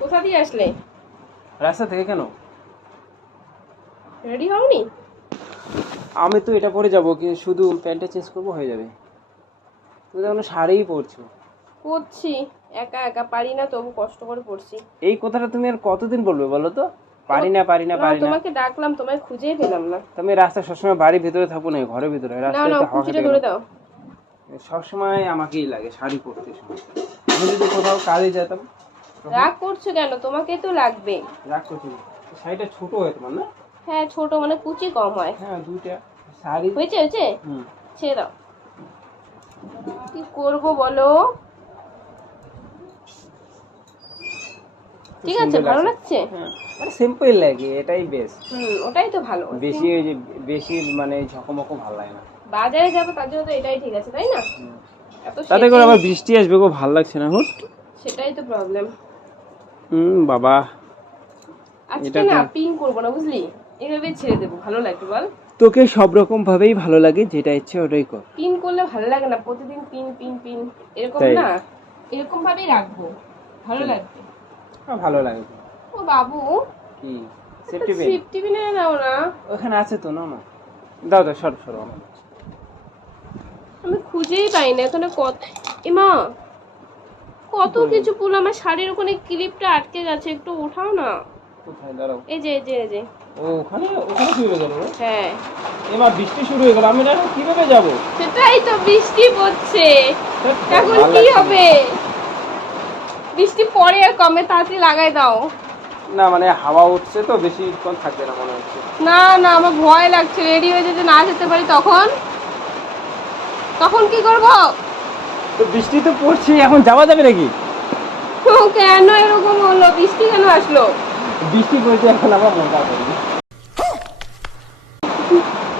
কোথা দিয়ে আসলে? রাস্তা থেকে। কেন রেডি হওনি? আমি তো এটা পরে যাবো, কি শুধু প্যান্টটা চেঞ্জ করবো হয়ে যাবে। তুমি তো শাড়িই পরছো। পড়ছি, একা একা পারি না, তবু কষ্ট করে পড়ছি। এই কথাটা তুমি আর কতদিন বলবে বলো তো? পারি না পারি না পারি না। তোমাকে ডাকলাম, তোমায় খুঁজেই পেলাম না। তুমি রাস্তায় সবসময় বাড়ির ভিতরে থাকো না, ঘরের ভিতরে? রাস্তায় তো হাওয়া খেতে ধরে দাও। সবসময় আমাকেই লাগে শাড়ি পরতে। আমি যদি কোথাও কাজে যেতাম। রাগ করছো কেন? তোমাকেই তো লাগবে। রাগ করছি? শাড়িটা ছোট হয় তোমার না? হ্যাঁ ছোট, মানে কুচি কম হয়। হ্যাঁ দুইটা শাড়ি হয়েছে হয়েছে। ছেড়ে দাও। কি করব বলো? ঠিক আছে, ভালো লাগছে। মানে সিম্পল লাগে, এটাই বেস্ট। ওটাই তো ভালো। বেশি ওই যে বেশি মানে ঝকমকো ভালো লাগে না। বাজারে যাবো তার জন্য তো এটাই ঠিক আছে, তাই না? তাতে করে আবার বৃষ্টি আসবে গো, ভালো লাগছে না। হুট, সেটাই তো প্রবলেম। বাবা আজকে না পিন করব না, বুঝলি? এভাবে ছেড়ে দেবো, ভালো লাগবে বল? তোকে সব রকম ভাবেই ভালো লাগে, যেটা ইচ্ছে ওটাই কর। পিন করলে ভালো লাগে না, প্রতিদিন পিন পিন পিন এরকম না। এরকম ভাবেই রাখবো, ভালো লাগবে। ভালো লাগে। ও বাবু, কি সেফটি পিন নাও না? ওখানে আছে তো, নাও না। দাও দাও, সর সর। আমি খুঁজেই পাই না এখানে। এমা, কত কিছু ফুল। আমার শাড়ির ওখানে ক্লিপটা আটকে গেছে, একটু উঠাও না। কোথায়? দাঁড়াও। এই যে এই যে এই যে। ওখানে ওখানে শুরু হয়ে গেল। হ্যাঁ এমা, বৃষ্টি শুরু হয়ে গেল, আমি না কিভাবে যাব? সেটাই তো, বৃষ্টি পড়ছে এখন, কি হবে? বৃষ্টি পরে আর কমে, তাড়াতাড়ি লাগাই দাও না। মানে হাওয়া উঠছে তো, বেশিক্ষণ থাকবে না মনে হচ্ছে। না না, আমার ভয় লাগছে। রেডি হয়ে যদি না যেতে পারি তখন তখন কি করব? তো বৃষ্টি তো পড়ছে, এখন যাওয়া যাবে নাকি? কেন এরকম হলো? বৃষ্টি কেন আসলো? বৃষ্টি পড়ছে, এখন আবার মজা করবে।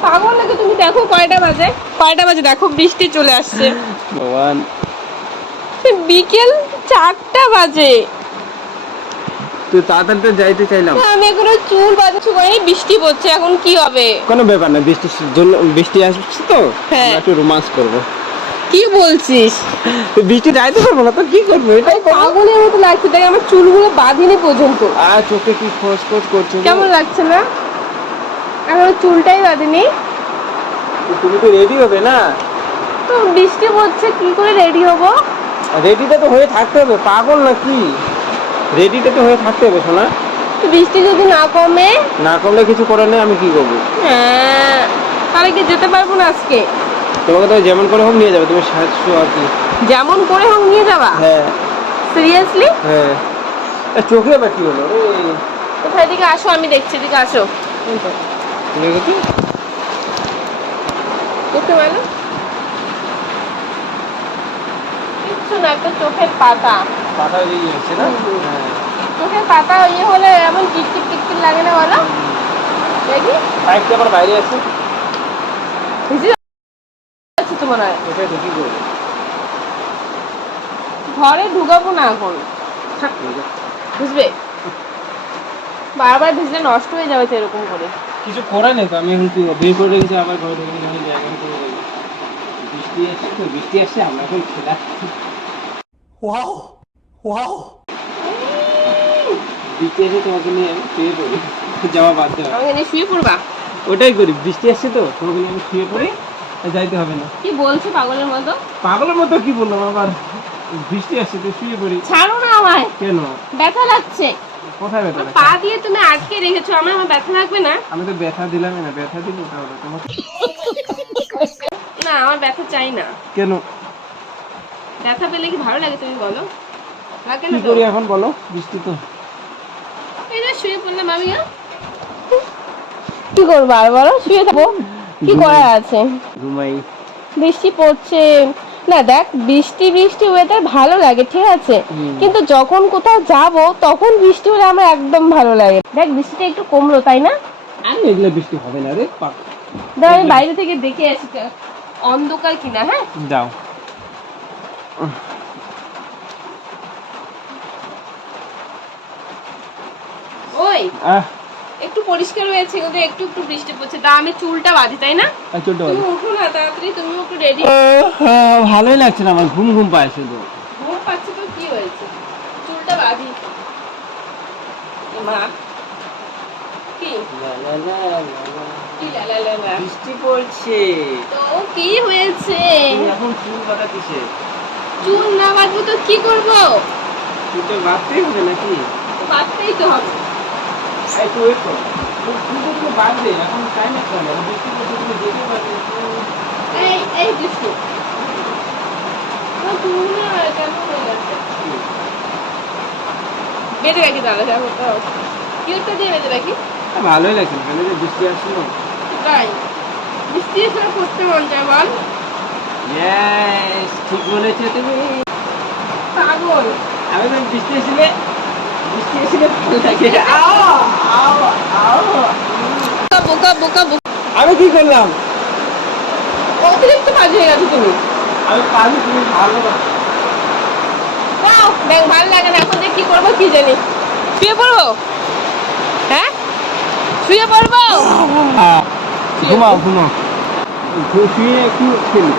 পাগল নাকি তুমি? দেখো কয়টা বাজে, কয়টা বাজে দেখো, বৃষ্টি চলে আসছে। ভগবান, বিকেল 4টা বাজে। তুই তাড়াতাড়ি তো যাইতে চাইলাম। আমি এখনো চুল বাঁধছি, বৃষ্টি পড়ছে, এখন কি হবে? কোনো ব্যাপার না, বৃষ্টির জন্য বৃষ্টি আসছে তো, একটু রোমান্স করবো। কি বলছিস? বৃষ্টি যাইতে পারবো না তো কি করবো? এটাই পাগলের মতো লাগছে, তাই আমার চুলগুলো বাঁধিনি পর্যন্ত। আর চোখে কি খসখস করছে? কেমন লাগছে না? এখন চুলটাই বাঁধিনি। তুমি তো রেডি হবে না? তো বৃষ্টি পড়ছে, কি করে রেডি হব? রেডিটা তো হয়ে থাকতে হবে, পাগল নাকি? রেডিটা তো হয়ে থাকতে হবে শোনা। বৃষ্টি যদি না কমে? না কমলে কিছু করার নেই, আমি কি করবো? হ্যাঁ, তাহলে কি যেতে পারবো না আজকে? তোমাকে তো যেমন করে হোক নিয়ে যাবে, তুমি সাজছো আর কি। যেমন করে হোক নিয়ে যাবা? হ্যাঁ। সিরিয়াসলি? হ্যাঁ। চোখে আবার কি হলো? কোথায়? দিকে আসো, আমি দেখছি, দিকে আসো। দেখতে পাইলো কিচ্ছু না, একটা চোখের পাতা। পাতা ইয়ে হচ্ছে না? চোখের পাতা ইয়ে হলে এমন টিকটিক টিকটিক লাগে না বলো? দেখি বাইকটা আবার বাইরে আছে। তো মনে হয় এটা ঢুকি করবো, ঘরে ঢুকাবো না এখন, বুঝবে? বারবার ভিজলে নষ্ট হয়ে যাবে তো এরকম করে। কিছু করার নেই তো, আমি এখন কি বের করে রেখেছি, আবার ঘরে ঢুকে যখন জায়গা করে দেবো। বৃষ্টি আসছে তো, বৃষ্টি আসছে, আমরা এখন খেলা। ওয়াও ওয়াও, বৃষ্টি আসে তোমাকে নিয়ে আমি শুয়ে পড়ি, যাওয়া বাদ দেওয়া। আমাকে নিয়ে শুয়ে পড়বা? ওটাই করি, বৃষ্টি আসছে তো তোমাকে নিয়ে আমি শুয়ে পড়ি, যাইতে হবে না। কি বলছো পাগলের মতো? পাগলের মতো কি বললাম আবার? বৃষ্টি আসছে তো শুয়ে পড়ি। ছাড়ো না আমায়। কেন? ব্যথা লাগছে। কোথায় ব্যথা লাগছে? পা দিয়ে তুমি আটকে রেখেছো, আমার ব্যথা লাগবে না? আমি তো ব্যথা দিলাম না, ব্যথা দিলে তাহলে তোমাকে। না, আমার ব্যথা চাই না। কেন? ব্যথা পেলে কি ভালো লাগে তুমি বলো? লাগে কি না তো? করি এখন বলো? বৃষ্টি তো। এই যে শুয়ে পড়লাম আমি। কি করবো আর বলো? শুয়ে থাকবো, কি করার আছে? ঘুমাই। বৃষ্টি পড়ছে না, দেখ বৃষ্টি বৃষ্টি ওয়েদার ভালো লাগে, ঠিক আছে, কিন্তু যখন কোথাও যাব তখন বৃষ্টি হলে আমার একদম ভালো লাগে। দেখ বৃষ্টিটা একটু কমলো, তাই না? আমি এগুলো বৃষ্টি হবে না রে। দাঁড়া, আমি বাইরে থেকে দেখে আসি অন্ধকার কিনা। হ্যাঁ যাও। ওই একটু পরিষ্কার হয়েছে কিন্তু একটু একটু বৃষ্টি পড়ছে, তা আমি চুলটা বাঁধি, তাই না? তুমি উঠো না তাড়াতাড়ি, তুমি একটু রেডি। ভালোই লাগছে না আমার, ঘুম ঘুম পাচ্ছে তো। ঘুম পাচ্ছে তো কি হয়েছে, চুলটা বাঁধি। মা কি কি লা লা লা লা? বৃষ্টি পড়ছে, তো কি হয়েছে? তুমি এখন চুল বাঁধা কিসে? চুল না বাঁধবো তো কি করবো? চুল তো বাঁধতেই হবে নাকি? বাঁধতেই তো হবে। একটু ওয়েট করো, চুল তো তুমি বাঁধবে, এখন টাইম একটা হবে, বৃষ্টি পড়ছে তুমি যেতে পারবে। এই বৃষ্টি না, চুল না কেন হয়ে যাচ্ছে? বেঁধে রাখি তাহলে, দেখো তো কিউটটা দিয়ে বেঁধে রাখি। ভালোই লাগছে না, কেন যে বৃষ্টি আসছিল। তাই বৃষ্টি এসে করতে মন চায় বল? ইয়েস, ঠিক বলেছো তুমি। পাগল। আমি তো বৃষ্টি এসেছিলে ভালো লাগে। বোকা বোকা বোকা, আমি কি করলাম? অতিরিক্ত কাজ হয়ে গেছে তুমি। আমি পারি, তুমি ভালো। দেখ ভালো লাগে না, এখন যে কি করবো কি জানি। শুয়ে পড়বো? হ্যাঁ শুয়ে পড়বো। ঘুমাও ঘুমাও, শুয়ে একটু খেলি।